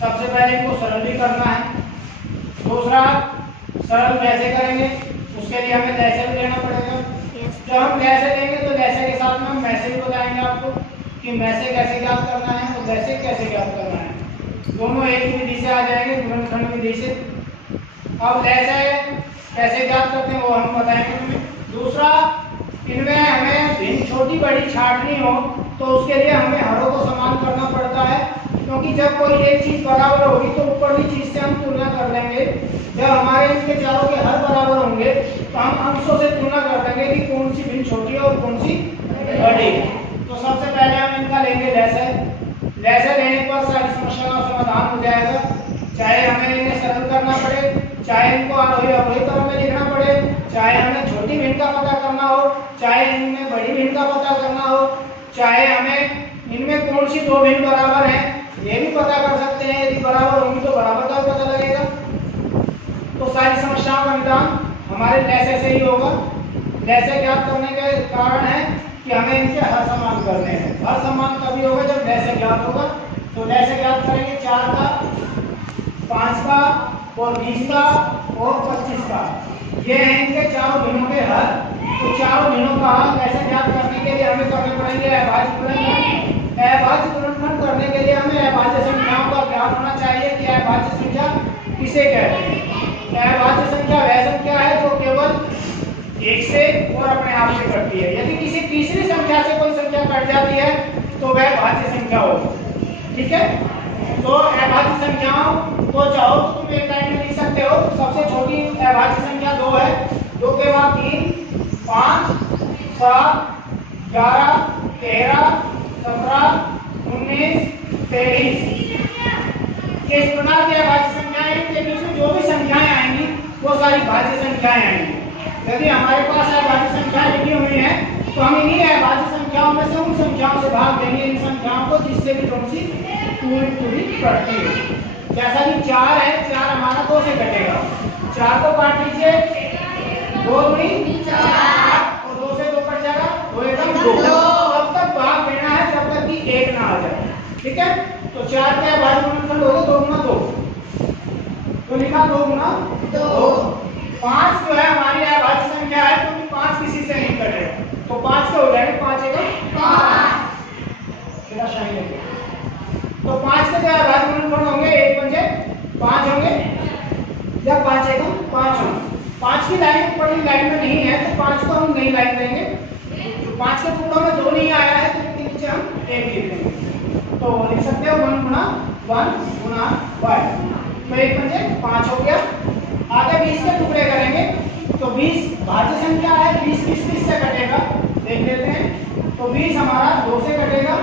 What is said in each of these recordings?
सबसे पहले इनको सरल भी करना है। दूसरा सरल कैसे करेंगे, उसके लिए हमें लैसे भी लेना पड़ेगा। जब हम लैसे लेंगे तो लैसे के साथ में हम मैसे भी बताएंगे आपको कि मैसे कैसे ज्ञात करना है और लैसे कैसे ज्ञात करना है। दोनों एक ही विधि से आ जाएंगे, गुणनखंड विधि से। अब लैसे कैसे ज्ञात करते हैं वो हम बताएंगे तुम्हें। दूसरा, इनमें हमें भिन्न छोटी बड़ी छांटनी हो तो उसके लिए हमें हरों को समान करना पड़ता है, क्योंकि जब कोई एक चीज बराबर होगी तो ऊपरली चीज से हम तुलना कर लेंगे। जब हमारे इनके चारों के हर बराबर होंगे तो हम अंशों से तुलना कर लेंगे कि कौन सी भिन्न छोटी है और कौन सी बड़ी है। तो सबसे पहले हम इनका लेंगे लैसे। लैसे लेने पर सारी समस्या का समाधान हो जाएगा। चाहे हमें इन्हें सरल करना पड़े, चाहे इनको आरोही अवरोही क्रम में लिखना पड़े, चाहे हमें छोटी भिन्न का पता करना हो, चाहे इनमें बड़ी भिन्न का पता करना हो, चाहे हमें इनमें कौन सी दो भिन्न बराबर हैं ये भी पता कर सकते हैं। यदि बराबर होंगी तो बराबर का भी पता लगेगा। तो सारी समस्याओं का निदान हमारे लैसे से ही होगा। लैसे ज्ञात करने के कारण है कि हमें इनके हर समान करने हैं। हर समान तभी होगा जब लैसे ज्ञात होगा। तो लैसे ज्ञात करेंगे 4 का, 5 का और 20 का और 25 का। ये हैं इनके चारों भिन्नों के हर। तो चारों भिन्नों का हल कैसे ज्ञात करने के लिए हमें करने पड़ेंगे अभाज्य गुणनखंड। अभाज्य गुणनखंड करने के लिए हमें अभाज्य संख्याओं का ज्ञान होना चाहिए कि अभाज्य संख्या किसे कहते हैं। अभाज्य संख्या वह संख्या है जो केवल एक से और अपने आप से कटती है। यदि किसी तीसरी संख्या से कोई संख्या कट जाती है तो वह भाज्य संख्या होगी। ठीक है, तो अभाज्य संख्याओं को चाहो तो तुम एक लाइन में लिख सकते हो। सबसे छोटी अभाज्य संख्या 2 है, 2 के बाद 3, 5, 7, 11, 13, 17, 19, 23। इस प्रकार की अभाज्य संख्याएं, इनके बीच में जो भी संख्याएं आएंगी वो सारी भाज्य संख्याएं आएंगी। यदि हमारे पास अभाज्य संख्याएं लिखी हुई हैं तो हम इन्हीं अभाज्य संख्याओं में से उन संख्याओं से भाग देंगे इन संख्याओं को जिससे भी कौन सी पूरी कटती है। जैसा कि 4 है, 4 हमारा 2 से कटेगा। 4 को काट लीजिए, 2 दूनी 4 और 2 से 2 कट जाएगा, 2 एकम 2। तब तक भाग देना है जब तक कि 1 ना आ जाए। ठीक है, तो 4 के अभाज्य गुणनखंड हो गए 2 गुना 2, तो लिखा 2 गुना 2। 5 जो है हमारी अभाज्य संख्या है क्योंकि 5 किसी से नहीं कटेगा, तो 5 के हो जाएंगे 5 एकम 5। मेरा शाइन है तो 5 के जो अभाज्य गुणनखंड होंगे 1 पंजे 5 होंगे या 5 एकम 5 होंगे। 5 की लाइन ऊपरली लाइन में नहीं है तो 5 को हम नई लाइन लेंगे। तो 5 के टुकड़ों में 2 नहीं आया है तो इसके नीचे हम 1 लिख देंगे। तो लिख सकते हो 1 गुना 1 तो 1 पंजे 5 हो गया। आगे 20 के टुकड़े करेंगे तो 20 भाज्य संख्या है, 20 किस से कटेगा देख लेते हैं। तो 20 हमारा 2 से कटेगा,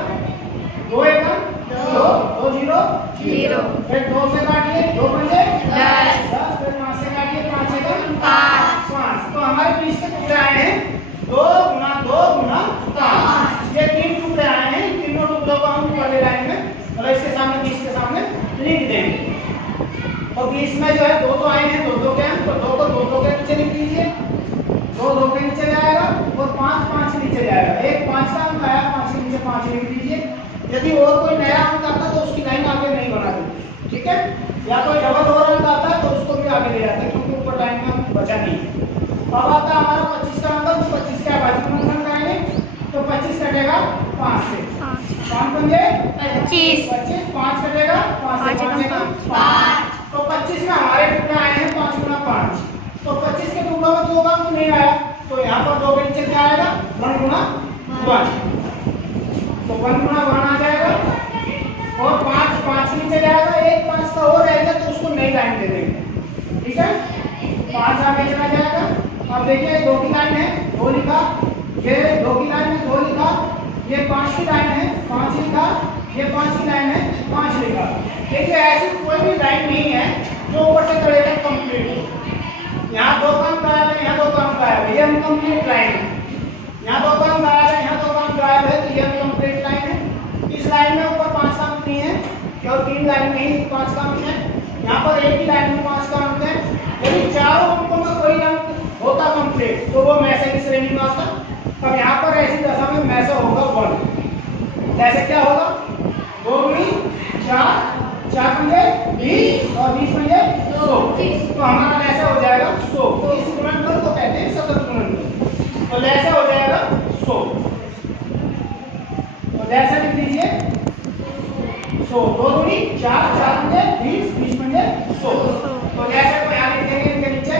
2 एकम 2, 2 0 0, फिर 2 से काटिए 2 पंजे 10, फिर 5 से काटिए 5 एकम 5। तो हमारे 20 के टुकड़े आए हैं 2 गुना 5। ये 3 टुकड़े आए हैं। इन तीनों टुकड़ों को हम पहले लाइन में मतलब इसके सामने 20 के सामने लिख देंगे। तो 20 में जो है 2 तो आए हैं, 2 के हैं तो 2 को 2 के नीचे लिख लीजिए, 2 के नीचे जाएगा और 5 नीचे जाएगा। एक 5 का अंक आया, 5 के नीचे 5 लिख दीजिए। यदि और कोई नया अंक आता तो उसकी लाइन आगे नहीं बना देते। ठीक है, या कोई डबल और अंक आता है तो उसको भी आगे ले जाते हैं क्योंकि ऊपर लाइन में बचा नहीं है। अब आता है हमारा 25 का अंक, तो 25 के अभाज्य गुणनखंड करेंगे तो 25 कटेगा 5 से, 5 पंजे 25, 5 कटेगा 5 से, 5 एकम 5। तो 25 में हमारे टुकड़े आए हैं 5 गुना 5। तो 25 के टुकड़ों में 2 का अंक नहीं आया तो यहाँ पर 2 के नीचे क्या आएगा 1 गुना 1। तो 1 गुना 1 आ जाएगा और 5 के नीचे जाएगा। एक 5 का और रहेगा तो उसको नई लाइन दे देंगे। ठीक है, 5 आगे चला जाएगा। अब देखिए 2 की लाइन है 2 लिखा, ये 2 की लाइन में 2 लिखा, ये 5 की लाइन है 5 लिखा, ये 5 की लाइन है 5 लिखा। देखिए ऐसी कोई भी लाइन नहीं है जो ऊपर से करेगा कंप्लीट हो। यहाँ 2 काम गायब है, यहाँ 2 काम गायब है, ये अनकंप्लीट लाइन है। यहाँ 2 काम गायब है, यहाँ 2 काम गायब है, तो ये अनकंप्लीट लाइन है। इस लाइन में ऊपर 5 का अंक नहीं है, केवल 3 लाइन में ही 5 का अंक है। यहाँ पर एक ही लाइन में 5 का अंक है। यदि चारों अंकों में कोई अंक होता कंप्लीट तो वो मैसे की श्रेणी में आता। अब यहाँ पर ऐसी दशा में मैसे होगा 1। जैसे क्या होगा 2 गुनी 4, 4 पंजे तो हमारा लैसा हो जाएगा 100। इस गुणनफल को कहते हैं सतत गुणनफल। तो लैसा हो जाएगा 100। तो लैसा लिख लीजिए 100। 2 दूनी 4, 4 पंजे 20, 20 पंजे 100। तो लैसा को यहाँ लिख देंगे इनके नीचे।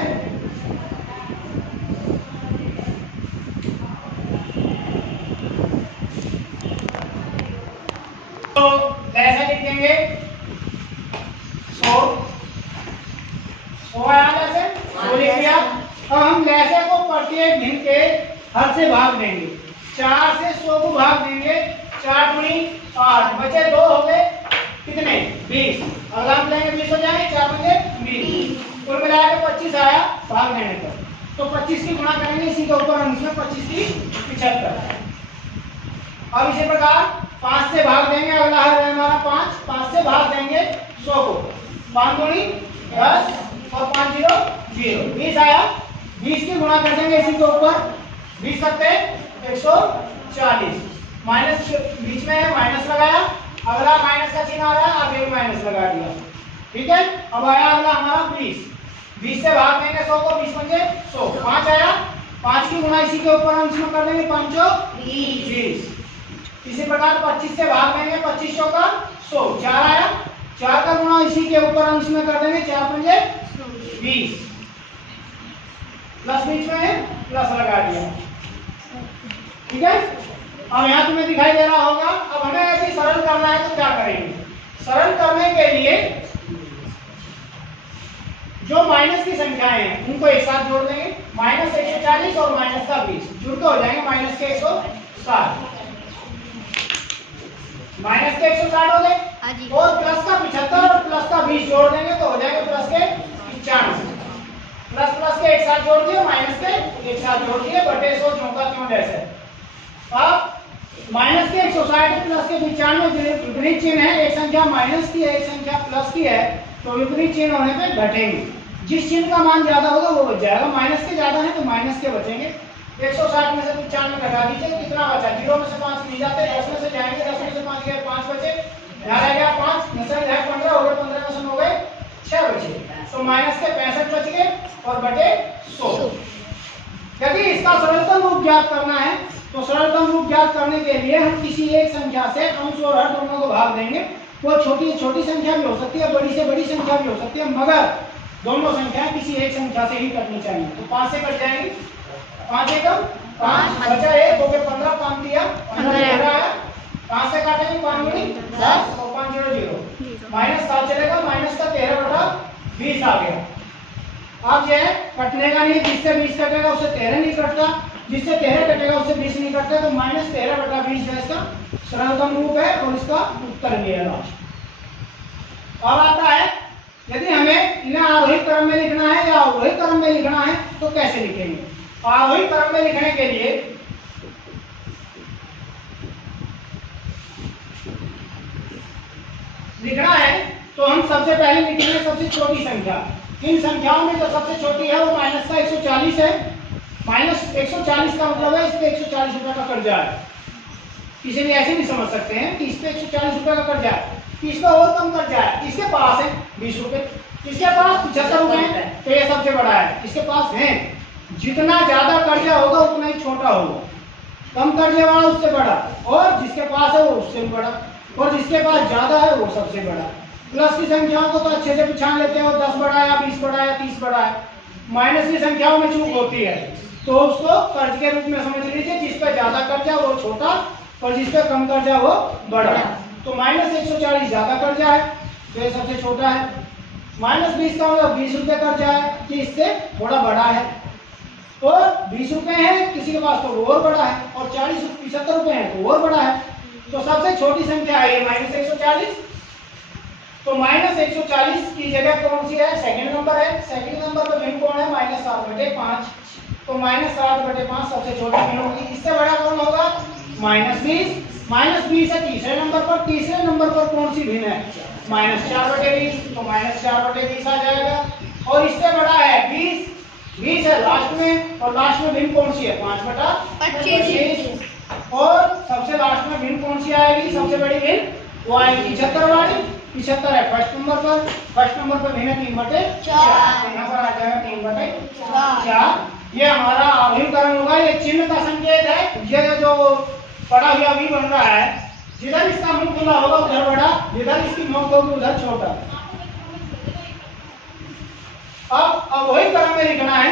तो लैसा लिख देंगे 100 आया लैसे 100 लिख दिया। अब हम लैसे को प्रत्येक भिन्न के हर से भाग देंगे। 4 से 100 को भाग देंगे। 4 दूनी 8, बचे 2 हो गए कितने 20। अगला हम लेंगे 20 हो जाएंगे। 4 पंजे 20, कुल मिला के 25 आया भाग देने पर। तो 25 की गुणा करेंगे इसी के ऊपर हम इसमें 25 की 75। अब इसी प्रकार 5 से भाग देंगे। अगला है हमारा 5 से भाग देंगे 100 को। 5 दूनी 10 और 5 0 0, 20 आया। 20 की गुणा कर देंगे इसी के ऊपर। 20 सत्ते 140, माइनस बीच में है माइनस लगाया। अगला माइनस का चिन्ह आ रहा है, आगे भी माइनस लगा दिया। ठीक है। अब आया अगला हमारा 20 से भाग देंगे 100 को। 20 पंजे 100, 5 आया। 5 की गुणा इसी के ऊपर हम इसमें कर देंगे 5 20। इसी प्रकार 25 से भाग देंगे 25 का 100, 4 आया। 4 का गुणा इसी के ऊपर हम इसमें कर देंगे 4 पंजे 20, प्लस बीच में प्लस लगा दिया। ठीक है। अब यहाँ तुम्हें दिखाई दे रहा होगा। अब हमें यदि सरल करना है तो क्या करेंगे? सरल करने के लिए जो माइनस की संख्याएं हैं उनको एक साथ जोड़ देंगे। माइनस 140 और माइनस का 20 जुड़ के हो जाएंगे माइनस के 160। माइनस के 160 हो गए और प्लस का 75 और प्लस का 20 जोड़ देंगे तो हो जाएगा प्लस के 95। प्लस प्लस के एक साथ जोड़ दिए, माइनस के एक साथ जोड़ दिए, बटे 100 चौका क्यों जैसे। अब माइनस के 160 प्लस के 95 विपरीत चिन्ह है। एक संख्या माइनस की है, एक संख्या प्लस की है, तो विपरीत चिन्ह होने पे घटेंगे। जिस चिन्ह का मान ज्यादा होगा वो बच जाएगा। माइनस के ज्यादा है तो माइनस के बचेंगे। 160 में से 95 घटा दीजिए, कितना बचा? 0 में से 5 नहीं जाते, 10 में से जाएंगे, 10 में से 5 गए 5 बचे, यहाँ रह गया 5, निशान है 15 हो गए, 15 में से हो गए 6 बचे। तो माइनस के 65 बच गए और बटे 100। यदि इसका सरलतम रूप ज्ञात करना है तो सरलतम रूप ज्ञात करने के लिए हम किसी एक संख्या से अंश और हर दोनों को भाग देंगे। वो छोटी छोटी संख्या भी हो सकती है, बड़ी से बड़ी संख्या भी हो सकती है, मगर दोनों संख्याएं किसी एक संख्या से ही कटनी चाहिए। तो 5 से कट जाएंगी। 5 एकम 5 बचा 1 हो गए 15, 5 दिया 15 आया। 5 से काटेंगे 5 दूनी 10 और 5 0 0, माइनस 7 चलेगा। माइनस का 13 बटा 20 आ गया। अब ये कटने का नहीं, जिससे 20 कटेगा उससे 13 नहीं कटता, जिससे 13 कटेगा उससे 20 नहीं कटता। तो माइनस 13 बटा 20 है इसका सरलतम रूप है और इसका उत्तर भी है लास्ट। अब आता है यदि हमें इन्हें आरोही क्रम में लिखना है या अवरोही क्रम में लिखना है तो कैसे लिखेंगे? आरोही क्रम में लिखने के लिए लिखना है तो हम सबसे पहले लिखेंगे सबसे छोटी संख्या। इन संख्याओं में जो सबसे छोटी है वो माइनस का 140 है। माइनस 140 का मतलब है इस पे 140 रुपए का कर्जा है। किसी भी ऐसे भी समझ सकते हैं कि इस पे 140 रुपए का कर्जा है, इस पे और कम कर्जा है। इसके पास है 20 रुपए, इसके पास 75 रुपए है, तो ये सबसे बड़ा है। इसके पास है, जितना ज्यादा कर्जा होगा उतना ही छोटा होगा, कम कर्जे वाला उससे बड़ा, और जिसके पास है वो उससे बड़ा, और जिसके पास ज्यादा है वो सबसे बड़ा। प्लस की संख्याओं को तो अच्छे से पहचान लेते हैं, और 10 बड़ा है या 20 बड़ा है या 30 बड़ा है। माइनस की संख्याओं में चूक होती है तो उसको कर्ज के रूप में समझ लीजिए। जिस पे ज्यादा कर्जा वो छोटा और जिस पे कम कर्जा वो बड़ा। तो माइनस 140 ज्यादा कर्जा है तो ये सबसे छोटा है। माइनस 20 का मतलब 20 रुपए कर्जा है कि इससे थोड़ा बड़ा है, और 20 रुपए है किसी के पास तो वो और बड़ा है, और 75 रुपए है तो वो और बड़ा है। तो सबसे छोटी संख्या है ये माइनस 140। तो माइनस 140 की जगह कौन सी है? सेकंड नंबर है। सेकंड नंबर पर भिन्न कौन है? माइनस 7/5। तो माइनस 7/5 सबसे छोटी भिन्न होगी। इससे बड़ा कौन होगा? माइनस 20। माइनस 20 है तीसरे नंबर पर। तीसरे नंबर पर कौन सी भिन्न है? माइनस 4/20। तो माइनस 4/20 आ जाएगा। और इससे बड़ा है 20 है लास्ट में, और लास्ट में भिन्न कौन सी है? 5/25। और सबसे लास्ट में भिन्न कौन सी आएगी? सबसे बड़ी भिन्न वो आएगी 76 वाली। 75 है फर्स्ट नंबर पर भिन्न 3/4, यहाँ पर आ जाएगा 3/4। ये हमारा अवयव क्रम होगा। ये चिन्ह का संकेत है। ये जो पड़ा हुआ भी बन रहा है, जिधर इसका मुंह खुला होगा उधर बड़ा, जिधर इसकी नोक होगी उधर छोटा। अब अवयव क्रम में लिखना है।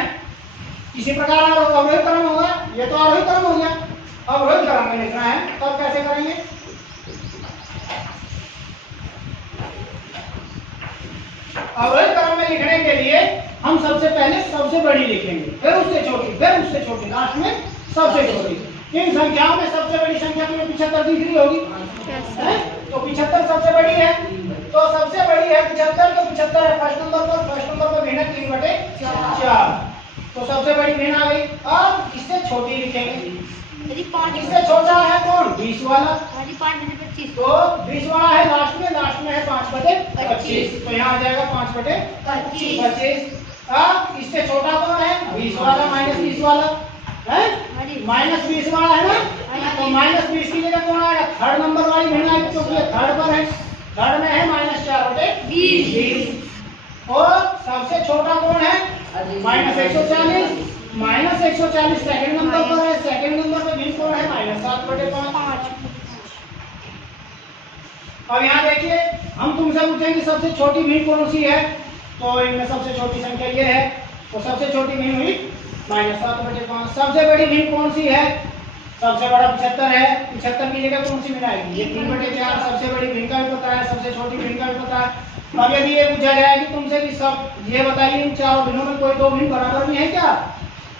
इसी प्रकार अवयव क्रम होगा। ये तो अवयव क्रम हो गया। अवयव क्रम में लिखना है, तब कैसे करेंगे? अवयव क्रम में लिखने के लिए हम सबसे पहले सबसे बड़ी लिखेंगे, फिर उससे छोटी, लास्ट में सबसे छोटी। इन संख्याओं में सबसे बड़ी संख्या तुम्हें 75 दिख रही होगी, तो 75 सबसे बड़ी है। तो सबसे बड़ी है 75, तो 75 है फर्स्ट नंबर पर भिन्न 3/4। तो सबसे बड़ी भिन्न आ गई। अब इससे छोटी लिखेंगे। इससे छोटा है कौन? 20 वाला। तो 20 वाला है लास्ट में है 5/25। तो यहाँ आ जाएगा 5/25। अब इससे छोटा कौन है? 20 वाला माइनस 20 वाला है, माइनस 20 वाला है ना। तो माइनस 20 की जगह कौन आएगा? थर्ड नंबर वाली भिन्न आएगी, क्योंकि थर्ड पर है। थर्ड में है -4/20। और सबसे छोटा कौन है? -140। -140 सेकंड नंबर पर है। सेकंड नंबर पे भिन्न कौन है? -7/5। अब यहाँ देखिए, हम तुमसे पूछेंगे सबसे छोटी भिन्न कौन सी है, तो इनमें सबसे छोटी संख्या ये है। तो सबसे छोटी भिन्न हुई -7/5। सबसे बड़ी भिन्न कौन सी है? सबसे बड़ा 75 है। 75 की जगह कौन सी भिन्न आएगी? ये 3/4 सबसे बड़ी भिन्न का भी पता है, सबसे छोटी भिन्न का भी पता है। अब यदि ये पूछा जाए कि तुमसे कि सब ये बताइए इन चारों भिन्नों में कोई दो भिन्न बराबर भी है क्या,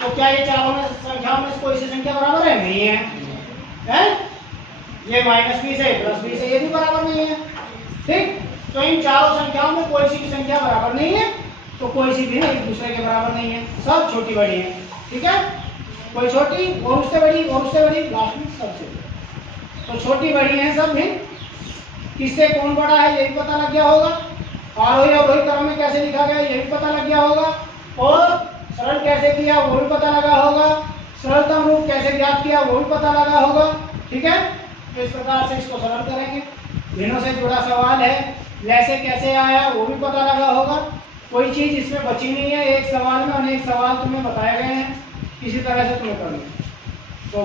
तो क्या ये चारों में संख्याओं में कोई सी संख्या बराबर है? नहीं है, हैं? ये -20 है, +20 है, ये भी बराबर नहीं है। ठीक, तो इन चारों संख्याओं में कोई सी भी संख्या बराबर नहीं है, तो कोई सी भी एक दूसरे के बराबर नहीं है, सब छोटी बड़ी है। ठीक है, कोई छोटी और उससे बड़ी और उससे बड़ी, लास्ट में सबसे बड़ी। तो छोटी बड़ी है सब भिन्न। किससे कौन बड़ा है ये भी पता लग गया होगा। आरोही अवरोही क्रम में कैसे लिखा गया ये भी पता लग गया होगा। और सरल कैसे किया वो भी पता लगा होगा। सरलतम रूप कैसे ज्ञात किया वो भी पता लगा होगा। ठीक है, तो इस प्रकार से इसको सरल करेंगे। भिन्नों से जुड़ा सवाल है, लैसे कैसे आया वो भी पता लगा होगा। कोई चीज इसमें बची नहीं है, एक सवाल में अनेक सवाल तुम्हें बताए गए हैं, इसी तरह से तुम्हें करना है। तो